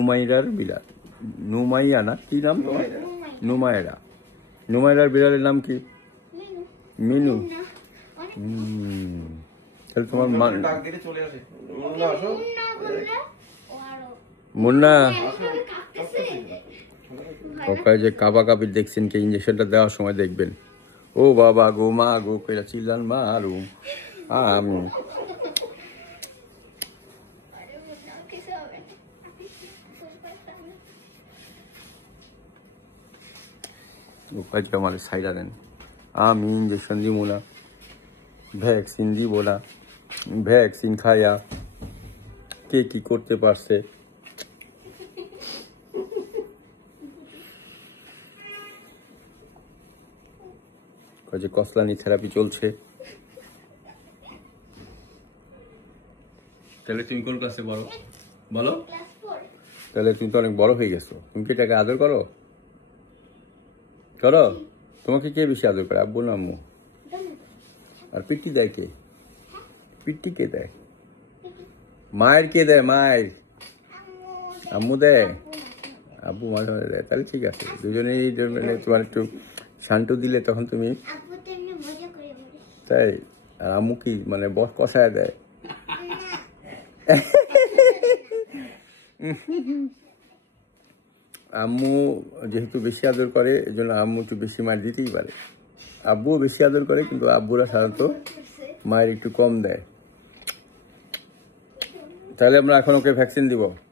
নুমাইরার বিড়াল, নুমাইয়া না কি নাম তোমার? নুমাইরা। নুমাইরার বিড়ালের নাম কি? মিনু। তাহলে তোমার মুন্না ওখানে যে কাবা কাবির দেখছেন কি ইঞ্জেকশনটা দেওয়ার সময় দেখবেন, ও বাবা গো মা গো কইরা চিল্লান মারু আমি ওখানে আমার সাইডা দেন, আমি ইঞ্জেকশন দিব না, ভ্যাকসিন দিব না, ভ্যাকসিন খায়া কে কি করতে পারছে। যে কসলানি থেরাপি চলছে। তাহলে তুমি কোন ক্লাসে পড়ো বলো? তাহলে তুমি তো অনেক বড় হয়ে গেছো, তুমি কি এটাকে আদর করো? করো? তোমাকে কে বেশি আদর করে, আব্বু না আম্মু? আর পিটি দেয় কে? পিটি কে দেয়? মায়ের কে দেয়? মায়ের আম্মু দেয়? আব্বু মাঝে মাঝে দেয়। তাহলে ঠিক আছে, দুজনেই তোমার একটু শান্ত দিলে তখন তুমি, তাই? আর আম্মু কি মানে বস কষায় দেয়? আম্মু যেহেতু বেশি আদর করে এই জন্য আম্মু একটু বেশি মার দিতেই পারে। আব্বুও বেশি আদর করে কিন্তু আব্বুরা সাধারণত মায়ের একটু কম দেয়। তাহলে আমরা এখন ওকে ভ্যাকসিন দিব।